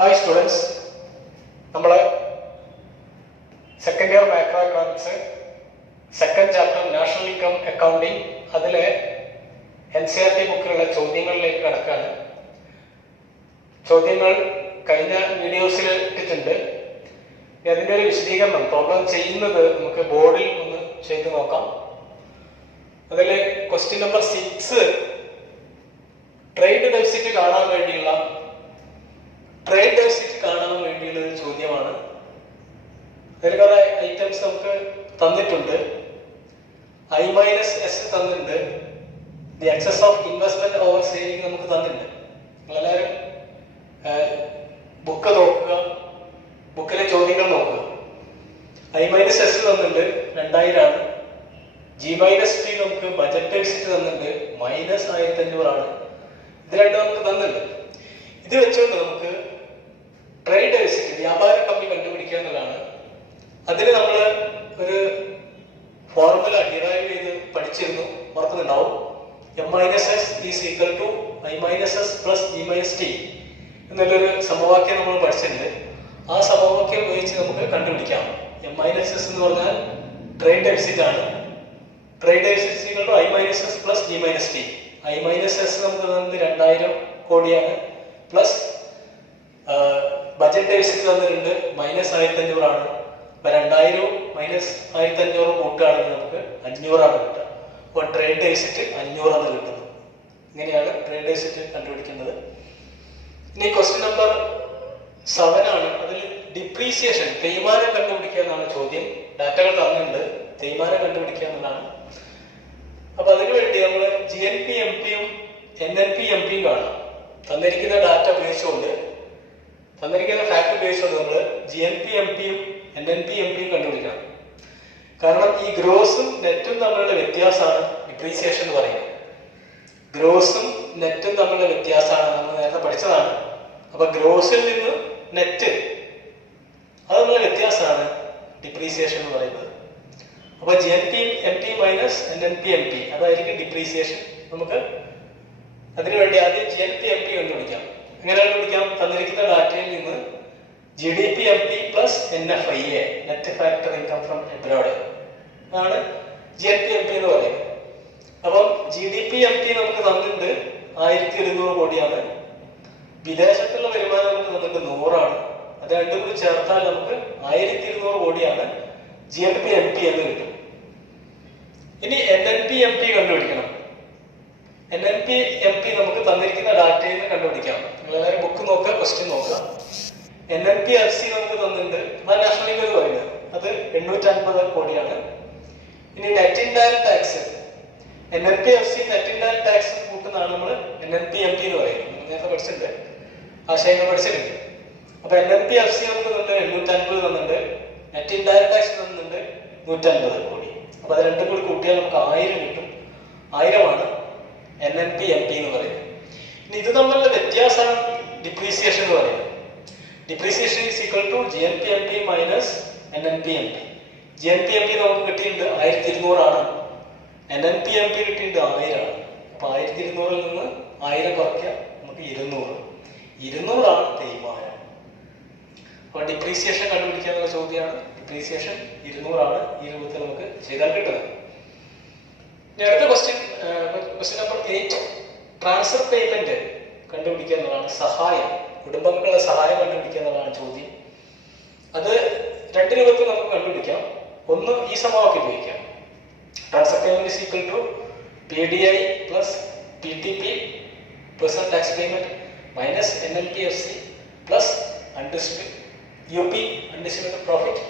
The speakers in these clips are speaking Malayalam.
Hi students, നമ്മൾ second year macro economics second chapter national income accounting അതിലെ NCERT ബുക്കിലുള്ള ചോദ്യങ്ങളിലേക്ക് കടക്കാണ്. ചോദ്യങ്ങൾ കഴിഞ്ഞ വീഡിയോസിൽ ഇട്ടിട്ടുണ്ട്. അതിൻ്റെ ഒരു വിശദീകരണം പ്രോബ്ലം ചെയ്യുന്നത് നമുക്ക് ബോർഡിൽ ഒന്ന് ചെയ്ത് നോക്കാം. അതിൽ ക്വസ്റ്റ്യൻ നമ്പർ 6 ട്രേഡ് ഡെഫിസിറ്റ് കാണാൻ വേണ്ടിയുള്ള ഒരു ചോദ്യമാണ്. അതിൽ കുറെ ഐറ്റംസ് നമുക്ക് തന്നിട്ടുണ്ട്. I-S തന്നിട്ടുണ്ട്. The excess of investment over saving നമുക്ക് തന്നിട്ടുണ്ട്. നിങ്ങളെല്ലാവരും ബുക്ക് നോക്കുക, ബുക്കിലെ ചോദ്യങ്ങൾ നോക്കുക. I-S തന്നിട്ടുണ്ട് 2000 ആണ്. G-P നമുക്ക് ബജറ്റ് ഡെഫിസിറ്റ് തന്നിട്ടുണ്ട് -1500 ഇത് രണ്ടും നമുക്ക് തന്നിട്ടുണ്ട്. ഇത് വെച്ചുകൊണ്ട് നമുക്ക് ട്രേഡ് ഡെഫിസിറ്റ് വ്യാപാര കമ്മി കണ്ടുപിടിക്കുക എന്നുള്ളതാണ്. അതിന് നമ്മൾ ഒരു ഫോർമുല ഡിറൈവ് ചെയ്ത് പഠിച്ചിരുന്നു, ഓർക്കുന്നുണ്ടാവും. M-S is equal to I-S plus G-T എന്നുള്ളൊരു സമവാക്യം നമ്മൾ പഠിച്ചിട്ടുണ്ട്. ആ സമവാക്യം ഉപയോഗിച്ച് നമുക്ക് കണ്ടുപിടിക്കാം. M-S എന്ന് പറഞ്ഞാൽ ട്രേഡ് ഡെഫിസിറ്റ് ആണ്. Trade deficit equal to I-S plus G-T. I-S നമുക്ക് തന്നത് 2000 കോടിയാണ്. പ്ലസ് ബജറ്റ് ഡെഫിസിറ്റ് തന്നിട്ടുണ്ട് -1500 ആണ്. അപ്പൊ 2000 -1500 കൂട്ടുകയാണെങ്കിൽ നമുക്ക് 500 കിട്ടുക. അപ്പോൾ ട്രേഡ് ഡെഫിസിറ്റ് 500 കിട്ടുന്നത്. ഇങ്ങനെയാണ് ട്രേഡ് ഡെഫിസിറ്റ് കണ്ടുപിടിക്കുന്നത്. ഇനി ക്വസ്റ്റ്യൻ നമ്പർ 7 ആണ്. അതിൽ ഡിപ്രീസിയേഷൻ തേയ്മാനം കണ്ടുപിടിക്കുക എന്നാണ് ചോദ്യം. ഡാറ്റകൾ തന്നിട്ടുണ്ട്, തേയ്മാനം കണ്ടുപിടിക്കുക എന്നതാണ്. അപ്പൊ അതിനുവേണ്ടി നമ്മൾ GNP/MP-യും NNP/MP-യും കാണാം. തന്നിരിക്കുന്ന ഡാറ്റ ഉപയോഗിച്ചുകൊണ്ട്, തന്നിരിക്കുന്ന ഫാക്ട് ഉപയോഗിച്ചുകൊണ്ട് നമ്മൾ GNP/MP-യും NNP/MP-യും കണ്ടുപിടിക്കണം. കാരണം ഈ ഗ്രോസും നെറ്റും തമ്മിലുള്ള വ്യത്യാസമാണ് ഡിപ്രീസിയേഷൻ എന്ന് പറയുന്നത്. ഗ്രോസും നെറ്റും തമ്മിലുള്ള വ്യത്യാസമാണ്, നമ്മൾ നേരത്തെ പഠിച്ചതാണ്. അപ്പൊ ഗ്രോസിൽ നിന്ന് നെറ്റ് അത് തമ്മിലുള്ള വ്യത്യാസമാണ് ഡിപ്രീസിയേഷൻ എന്ന് പറയുന്നത്. അപ്പൊ GNP/MP മൈനസ് NNP/MP അതായിരിക്കും ഡിപ്രീസിയേഷൻ. നമുക്ക് അതിനുവേണ്ടി ആദ്യം GNP/MP കണ്ടുപിടിക്കാം. എങ്ങനെ കണ്ടുപിടിക്കാം? തന്നിരിക്കുന്ന ഡാറ്റയിൽ നിന്ന് GDP/MP plus NFIA net factor income from abroad ആണ് GNP/MP എന്ന് പറയുന്നത്. അപ്പം GDP/MP നമുക്ക് തന്നിട്ടുണ്ട് 1200 കോടിയാണ്. വിദേശത്തുള്ള വരുമാനം നമുക്ക് തന്നിട്ട് 100 ആണ്. അത് രണ്ടും കൂടി ചേർത്താൽ നമുക്ക് 1200 കോടിയാണ് GNP/MP എന്ന് കിട്ടും. ഇനി NNP/MP കണ്ടുപിടിക്കണം. NNP/MP നമുക്ക് തന്നിരിക്കുന്ന ഡാറ്റയിൽ നിന്ന് കണ്ടുപിടിക്കാം. നിങ്ങളെല്ലാവരും ബുക്ക് നോക്കുക, ക്വസ്റ്റ്യൻ നോക്കുക. NNP/FC നമുക്ക് തന്നിട്ടുണ്ട്, ആ നാഷണൽ ഇൻകം എന്ന് പറയുന്നത് അത് 850 കോടിയാണ്. ഇനി net indirect tax NNP/FC net indirect tax കൂട്ടുന്നതാണ് നമ്മൾ NNP/MP എന്ന് പറയുന്നത്. നേരത്തെ പഠിച്ചിട്ടുണ്ട്, ആശയങ്ങൾ പഠിച്ചിട്ടുണ്ട്. അപ്പൊ NNP/FC നമുക്ക് തന്നിട്ട് 850 തന്നിട്ടുണ്ട്, നെറ്റ് ഇൻഡയറക്ട് ടാക്സ് തന്നിട്ടുണ്ട് 150 കോടി. അപ്പൊ അത് രണ്ടും കൂടി കൂട്ടിയാൽ നമുക്ക് 1000 കിട്ടും. 1000 ആണ് NNP/MP എന്ന് പറയുന്നത്. ഇനി ഇത് തമ്മിലുള്ള വ്യത്യാസമാണ് ഡിപ്രീസിയേഷൻ എന്ന് പറയുന്നത്. Depreciation is equal to GNP/MP minus NNP/MP. GNP/MP നമുക്ക് കിട്ടിയിട്ടുണ്ട് 1200 ആണ്. NNP/MP കിട്ടിയിട്ടുണ്ട് 1000 ആണ്. അപ്പൊ 1200 നിന്ന് 1000 കുറയ്ക്കുക, നമുക്ക് 200 ആണ് തേയ്മാനം. അപ്പൊ ഡിപ്രീസിയേഷൻ കണ്ടുപിടിക്കുക എന്നുള്ള ചോദ്യമാണ്. ഡിപ്രീസിയേഷൻ 200 ആണ്. ഈ രൂപത്തിൽ നമുക്ക് ചെയ്താൽ കിട്ടുന്നത്. അടുത്ത ക്വസ്റ്റ്യൻ നമ്പർ 8 ട്രാൻസ്ഫർ പേയ്മെന്റ് കണ്ടുപിടിക്കുക എന്നുള്ളതാണ്. സഹായം, കുടുംബങ്ങളുടെ സഹായം കണ്ടുപിടിക്കുക എന്നുള്ളതാണ് ചോദ്യം. അത് 2 രൂപത്തിൽ നമുക്ക് കണ്ടുപിടിക്കാം. ഒന്ന് ഈ സമവാക്യം ഉപയോഗിക്കാം. Transfer payment is equal to PDI plus PTP personal tax payment minus NNP/FC plus UP undistributed profit.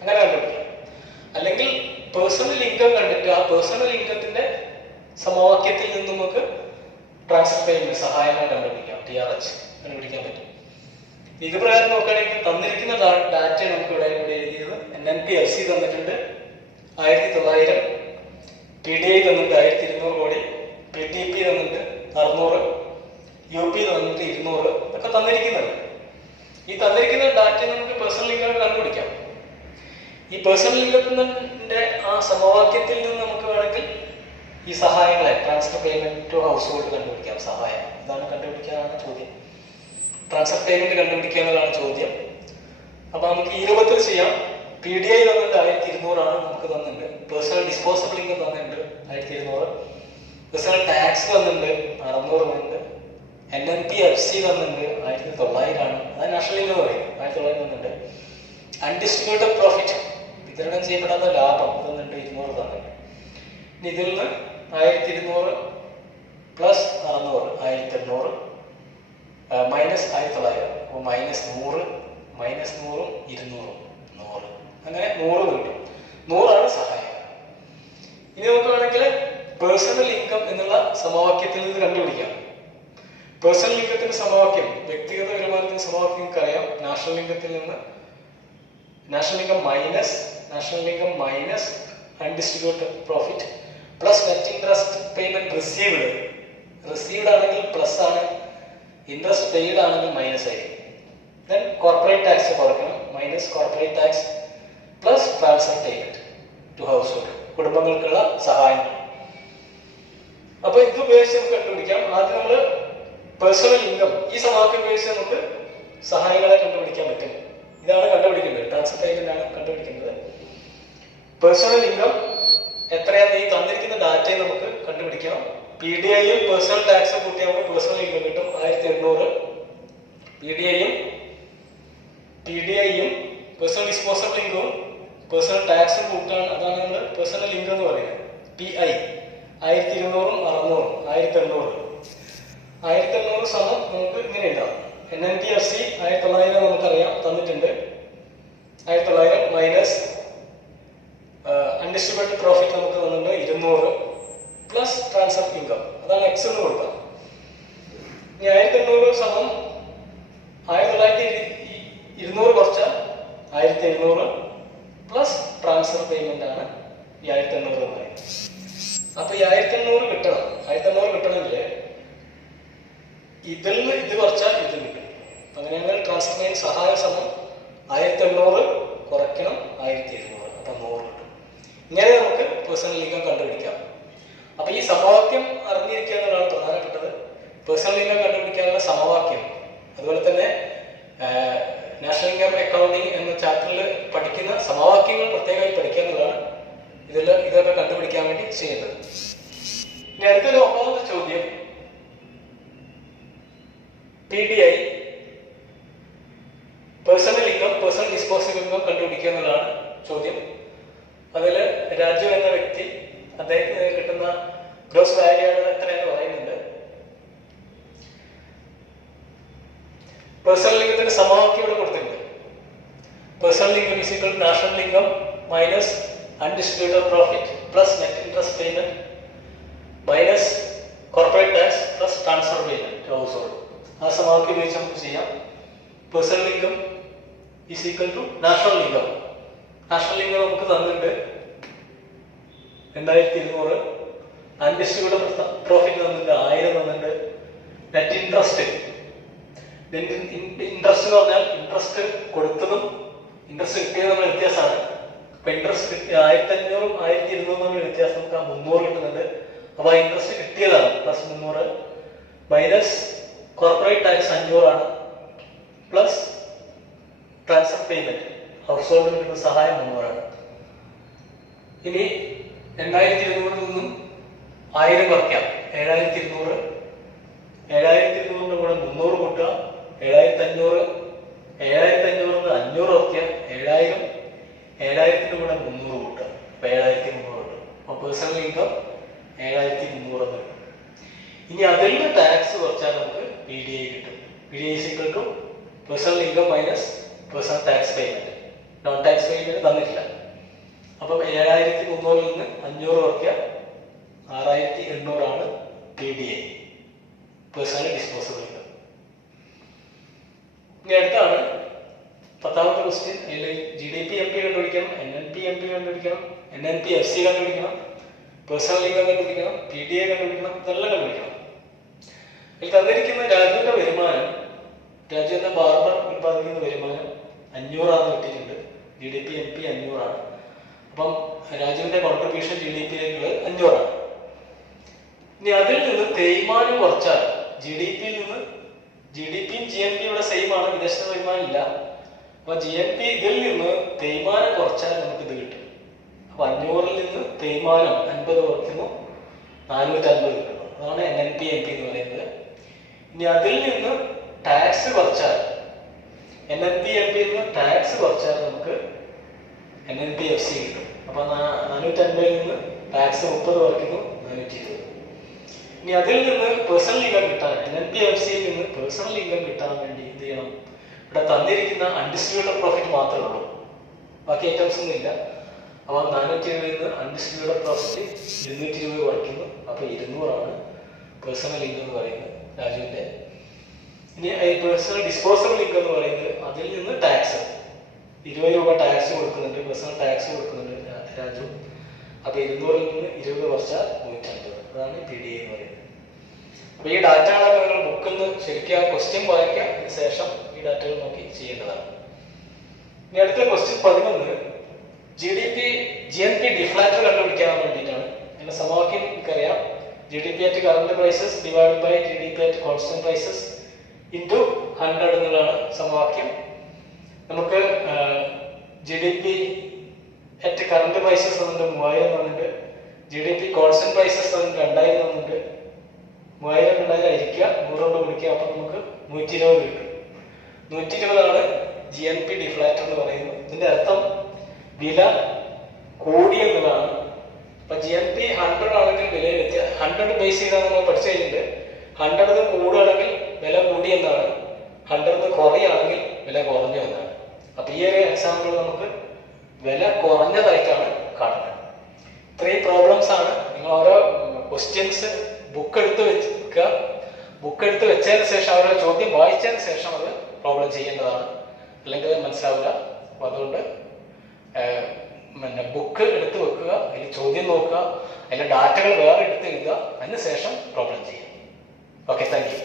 അങ്ങനെ കണ്ടുപിടിക്കാം. അല്ലെങ്കിൽ പേഴ്സണൽ ഇൻകം കണ്ടിട്ട് ആ പേഴ്സണൽ ഇൻകത്തിന്റെ സമവാക്യത്തിൽ നിന്ന് നമുക്ക് ട്രാൻസ്ഫർ പേയ്മെന്റ് സഹായങ്ങൾ കണ്ടുപിടിക്കാം. TRH കണ്ടുപിടിക്കാൻ പറ്റും. ഇത് പ്രകാരം നോക്കുകയാണെങ്കിൽ തന്നിരിക്കുന്ന ഡാറ്റ നമുക്ക് ഇവിടെ എഴുതിയത് NNP/FC തന്നിട്ടുണ്ട് 1900, PDI തന്നിട്ടുണ്ട് 1200 കോടി, PTP തന്നിട്ടുണ്ട് 600, UP തന്നിട്ട് 200. ഇതൊക്കെ തന്നിരിക്കുന്നത്. ഈ തന്നിരിക്കുന്ന ഡാറ്റ നമുക്ക് പേഴ്സണൽ ഇൻകം കണ്ടുപിടിക്കാം. ഈ പേഴ്സണൽ ഇൻകത്തിന്റെ ആ സമവാക്യത്തിൽ നിന്ന് നമുക്ക് വേണമെങ്കിൽ ഈ സഹായങ്ങളെ transfer payment to household കണ്ടുപിടിക്കാം. സഹായം ഇതാണ് കണ്ടുപിടിക്കാനാണ് ചോദ്യം. ട്രാൻസ്ഫർ പേയ്മെന്റ് കണ്ടുപിടിക്കുക എന്നതാണ് ചോദ്യം. അപ്പൊ നമുക്ക് ഈ രൂപത്തിൽ ചെയ്യാം. PDI തന്നിട്ട് 1200 നമുക്ക് തന്നിട്ടുണ്ട്. പേഴ്സണൽ ഡിസ്പോസബിൾ ഇൻകം തന്നിട്ടുണ്ട് 1200. പേഴ്സണൽ ടാക്സ് തന്നിട്ടുണ്ട് 600 തന്നിട്ടുണ്ട്. NNPFC തന്നിട്ടുണ്ട് 1900 അത് നാഷണൽ ഇൻകം പറയും. 1900 തന്നിട്ടുണ്ട്. അൺഡിസ്ട്രിബ്യൂട്ടഡ് പ്രോഫിറ്റ് വിതരണം ചെയ്യപ്പെടാത്ത ലാഭം തന്നിട്ടുണ്ട് 200 തന്നിട്ടുണ്ട്. ഇനി ഇതിൽ നിന്ന് 1200 പ്ലസ് 600 1800 മൈനസ് 1900 അപ്പോൾ -100 -100 200 100 അങ്ങനെ 100 കിട്ടും. 100 സഹായം. ഇനി നമുക്ക് വേണമെങ്കിൽ പേഴ്സണൽ ഇൻകം എന്നുള്ള സമവാക്യത്തിൽ നിന്ന് കണ്ടുപിടിക്കാം. പേഴ്സണൽ ഇൻകത്തിന്റെ സമവാക്യം, വ്യക്തിഗത വരുമാനത്തിന്റെ സമവാക്യം നമുക്കറിയാം. നാഷണൽ ഇൻകത്തിൽ നിന്ന് national income minus undistributed profit plus net interest payment received ആണെങ്കിൽ പ്ലസ് ആണ്, ഇൻട്രസ്റ്റ് പെയ്ഡ് ആണെങ്കിൽ മൈനസ് ആയിരിക്കും. ദെൻ കോർപ്പറേറ്റ് ടാക്സ് കുറയ്ക്കണം, minus corporate tax plus transfer payment to household, കുടുംബങ്ങൾക്കുള്ള സഹായങ്ങൾ. അപ്പൊ ഇത് ഉപയോഗിച്ച് നമുക്ക് കണ്ടുപിടിക്കാം. ആദ്യം നമ്മൾ പേഴ്സണൽ ഇൻകം, ഈ സമവാക്യം ഉപയോഗിച്ച് നമുക്ക് സഹായങ്ങളെ കണ്ടുപിടിക്കാൻ പറ്റും. ഇതാണ് കണ്ടുപിടിക്കേണ്ടത്, ട്രാൻസ്ഫർ പേയ്മെന്റ് ആണ് കണ്ടുപിടിക്കേണ്ടത്. പേഴ്സണൽ ഇൻകം എത്രയാണെന്ന് ഈ തന്നിരിക്കുന്ന ഡാറ്റയെ നമുക്ക് കണ്ടുപിടിക്കണം. PDIയും പേഴ്സണൽ ടാക്സും കൂട്ടിയാൽ നമുക്ക് പേഴ്സണൽ ഇൻകം കിട്ടും 1800. PDIയും പേഴ്സണൽ ഡിസ്പോസബിൾ ഇൻകവും പേഴ്സണൽ ടാക്സും കൂട്ടാണ്, അതാണ് നമ്മൾ പേഴ്സണൽ ഇൻകം എന്ന് പറയുന്നത്. PI 1200 600 1800. 1800 സമം നമുക്ക് ഇങ്ങനെ ഉണ്ടാവും. NNPFC 1900 നമുക്കറിയാം തന്നിട്ടുണ്ട്. 1900 മൈനസ് അൺഡിസ്ട്രിബ്യൂട്ടഡ് പ്രോഫിറ്റ് നമുക്ക് തന്നിട്ടുണ്ട് 200 പ്ലസ് ട്രാൻസ്ഫർ ഇൻകം, അതാണ് എക്സ് എന്ന് കൊടുക്കാം. ഇനി 1800 സമം 200 കുറച്ചാൽ 1700 പ്ലസ് ട്രാൻസ്ഫർ പേയ്മെന്റ് ആണ് ഈ 1800 എന്ന് പറയുന്നത്. അപ്പൊ ഈ 1800 കിട്ടണം. 1800 കിട്ടണമെങ്കിൽ ഇതിൽ നിന്ന് ഇത് കുറച്ചാൽ ഇത് കിട്ടും. അങ്ങനെയാണെങ്കിൽ ട്രാൻസ്ഫർ പേയ്മെന്റ് സഹായ സമം 1800 കുറയ്ക്കണം 1700, അപ്പൊ 100 കിട്ടും. ഇങ്ങനെ നമുക്ക് പേഴ്സണൽ ഇൻകം കണ്ടുപിടിക്കാം. അപ്പൊ ഈ സമവാക്യം അറിഞ്ഞിരിക്കുക എന്നുള്ളതാണ് പ്രധാനപ്പെട്ടത്. പേഴ്സണൽ ഇൻകം കണ്ടുപിടിക്കാനുള്ള സമവാക്യം, അതുപോലെ തന്നെ നാഷണൽ ഇൻകം അക്കൗണ്ടിങ് എന്ന ചാപ്റ്ററിൽ പഠിക്കുന്ന സമവാക്യങ്ങൾ പ്രത്യേകമായി പഠിക്കുക എന്നുള്ളതാണ് ഇതൊക്കെ കണ്ടുപിടിക്കാൻ വേണ്ടി ചെയ്യുന്നത്. ഇനി അടുത്തൊരു 9ാമത്തെ ചോദ്യം, PDI personal income personal disposable income കണ്ടുപിടിക്കുക എന്നുള്ളതാണ് ചോദ്യം. അതിൽ രാജു എന്ന വ്യക്തി അദ്ദേഹത്തിന് കിട്ടുന്ന ഗ്രോസ് വാല്യൂ എത്രയെന്ന് പറയുന്നുണ്ട്. പേഴ്സണൽ ഇൻകത്തിന്റെ സമവാക്യം ഇവിടെ കൊടുത്തിട്ടുണ്ട്. Personal income is equal to national income minus undistributed profit plus net interest payment minus corporate tax plus transfer payment to household. ആ സമവാക്യം ഉപയോഗിച്ച് നമുക്ക് ചെയ്യാം. Personal income is equal to national income. National income നമുക്ക് തന്നിട്ടുണ്ട് 2200. അൺഡിസ്ട്രിബ്യൂട്ടഡ് പ്രോഫിറ്റ് തന്നിട്ടുണ്ട് 1000 തന്നിട്ടുണ്ട്. നെറ്റ് ഇൻട്രസ്റ്റ് എന്ന് പറഞ്ഞാൽ ഇൻട്രസ്റ്റ് കൊടുത്തതും ഇൻട്രസ്റ്റ് കിട്ടിയതും തമ്മിൽ വ്യത്യാസമാണ്. അപ്പൊ ഇൻട്രസ്റ്റ് 1500 1200 തമ്മിൽ വ്യത്യാസം, നമുക്ക് 300 കിട്ടുന്നുണ്ട്. അപ്പൊ ആ ഇൻട്രസ്റ്റ് കിട്ടിയതാണ് plus 300 minus corporate tax 500 plus transfer payment ഹൗസ് ഹോൾഡിന് കിട്ടുന്ന സഹായം 300. ഇനി 2200 നിന്നും 1000 കുറയ്ക്കാം. 7200. 7200 കൂടെ 300 കൂട്ടുക 7500. 7500 500 കുറയ്ക്കുക 7000. 7000 കൂടെ 300 കൂട്ടുക, അപ്പൊ 7300 കിട്ടും. അപ്പൊ പേഴ്സണൽ ഇൻകം 7300 കിട്ടും. ഇനി അതിൽ നിന്ന് ടാക്സ് കുറച്ചാൽ നമുക്ക് PDI കിട്ടും. PDI is equal to personal income minus personal tax payment. Non tax payment തന്നിട്ടില്ല. അപ്പം 7300 നിന്ന് 500 കുറയ്ക്കുക 6800 PDI പേഴ്സണൽ ഡിസ്പോസബിൾ ഇൻകം. ഇനി അടുത്താണ് 10ാമത്തെ ക്വസ്റ്റ്യൻ. GDP-MP കണ്ടുപിടിക്കണം, NNP-MP കണ്ടുപിടിക്കണം, NNP-FC കണ്ടുപിടിക്കണം, പേഴ്സണൽ ഇൻകം കണ്ടുപിടിക്കണം, PDI കണ്ടുപിടിക്കണം, ഇതെല്ലാം കണ്ടുപിടിക്കണം. ഇതിൽ തന്നിരിക്കുന്ന രാജുവിന്റെ വരുമാനം, രാജു എന്ന ബാർബർ ഉത്പാദിപ്പിക്കുന്ന വരുമാനം 500 കിട്ടിയിട്ടുണ്ട്. GDP-MP 500. അപ്പം രാജുവിന്റെ കോൺട്രിബ്യൂഷൻ GDP-യിലേക്ക് 500. ഇനി അതിൽ നിന്ന് തേയ്മാനം കുറച്ചാൽ GDP-യിൽ നിന്ന് GDP യും GNP ഇവിടെ സെയിം ആണ്, വിദേശ വരുമാനം ഇല്ല. അപ്പൊ GNP ഇതിൽ നിന്ന് തേയ്മാനം കുറച്ചാൽ നമുക്ക് ഇത് കിട്ടും. അപ്പൊ 500-ൽ നിന്ന് തേയ്മാനം 50 കുറയ്ക്കുന്നു, 450 കിട്ടുന്നു. അതാണ് NNP-MP എന്ന് പറയുന്നത്. ഇനി അതിൽ നിന്ന് ടാക്സ് കുറച്ചാൽ, NNP-MP-ൽ നിന്ന് ടാക്സ് കുറച്ചാൽ നമുക്ക് NNP-FC കിട്ടും. അപ്പൊ 450-ൽ നിന്ന് ടാക്സ് 30 കുറയ്ക്കുന്നു, 420. ഇനി അതിൽ നിന്ന് പേഴ്സണൽ ഇൻകം കിട്ടാൻ, NNP-FC-യിൽ നിന്ന് പേഴ്സണൽ ഇൻകം കിട്ടാൻ വേണ്ടി എന്ത് ചെയ്യണം? ഇവിടെ തന്നിരിക്കുന്ന അൺഡിസ്ട്രിബ്യൂട്ടഡ് പ്രോഫിറ്റ് മാത്രമേ ഉള്ളൂ, ബാക്കി ഐറ്റംസ് ഒന്നും ഇല്ല. അപ്പൊ 420-ൽ നിന്ന് അൺഡിസ്ട്രിബ്യൂട്ടഡ് പ്രോഫിറ്റ് 220 കുറയ്ക്കുന്നു. അപ്പൊ 200 പേഴ്സണൽ ഇൻകം എന്ന് പറയുന്നത് രാജുവിന്റെ. ഇനി പേഴ്സണൽ ഡിസ്പോസബിൾ ഇൻകം എന്ന് പറയുന്നത് അതിൽ നിന്ന് ടാക്സ് 20 രൂപ ടാക്സ് കൊടുക്കുന്നുണ്ട്, പേഴ്സണൽ ടാക്സ് കൊടുക്കുന്നുണ്ട് രാജു. അപ്പൊ 200-ൽ നിന്ന് 20 കുറച്ചാൽ 150. അതാണ് PDA എന്ന് പറയുന്നത്. അപ്പൊ ഈ ഡാറ്റകളൊക്കെ നിങ്ങൾ ബുക്കിൽ നിന്ന് ശരിക്കും ആ ക്വസ്റ്റ്യൻ വായിക്കുക, അതിന് ശേഷം ഈ ഡാറ്റകൾ നോക്കി ചെയ്യേണ്ടതാണ്. ഇനി അടുത്ത ക്വസ്റ്റ്യൻ 11 GNP ഡിഫ്ലാറ്റർ കണ്ടുപിടിക്കാൻ വേണ്ടിയിട്ടാണ്. അതിന്റെ സമവാക്യം എനിക്കറിയാം. GDP at current prices divided by GDP at constant prices into 100 എന്നുള്ളതാണ് സമവാക്യം. നമുക്ക് GDP at current prices തന്നിട്ട് 3000 തന്നിട്ട്, GDP constant prices തന്നിട്ട് 2000 തന്നിട്ട്, 3000 2000 ആയിരിക്കുക, 100 കൊണ്ട് ഗുണിക്കുക. അപ്പൊ നമുക്ക് 120 കിട്ടും. 120 GNP ഡിഫ്ലാറ്റർ എന്ന് പറയുന്നത്. ഇതിന്റെ അർത്ഥം വില കൂടി എന്നുള്ളതാണ്. അപ്പൊ GNP 100 ആണെങ്കിൽ വില 100 ബേസ് ചെയ്താണ് നമ്മൾ പഠിച്ചു കഴിഞ്ഞിട്ട്. 100 കൂടുകയാണെങ്കിൽ വില കൂടി എന്നാണ്, 100 കുറയുകയാണെങ്കിൽ വില കുറഞ്ഞു എന്നാണ്. അപ്പൊ ഈ ഒരു എക്സാമ്പിൾ നമുക്ക് വില കുറഞ്ഞതായിട്ടാണ് കാണുന്നത്. ഇത്രയും പ്രോബ്ലംസ് ആണ്. നിങ്ങൾ ഓരോ ക്വസ്റ്റ്യൻസ് ബുക്ക് എടുത്ത് വെക്കുക. ബുക്ക് എടുത്ത് വെച്ചതിന് ശേഷം അവരുടെ ചോദ്യം വായിച്ചതിന് ശേഷം അത് പ്രോബ്ലം ചെയ്യേണ്ടതാണ്, അല്ലെങ്കിൽ അത് മനസ്സിലാവില്ല. അപ്പൊ അതുകൊണ്ട് ബുക്ക് എടുത്ത് വെക്കുക, അതിൽ ചോദ്യം നോക്കുക, അതിലെ ഡാറ്റകൾ വേറെ എടുത്ത് എഴുതുക, അതിന് ശേഷം പ്രോബ്ലം ചെയ്യുക. Okay, thank you.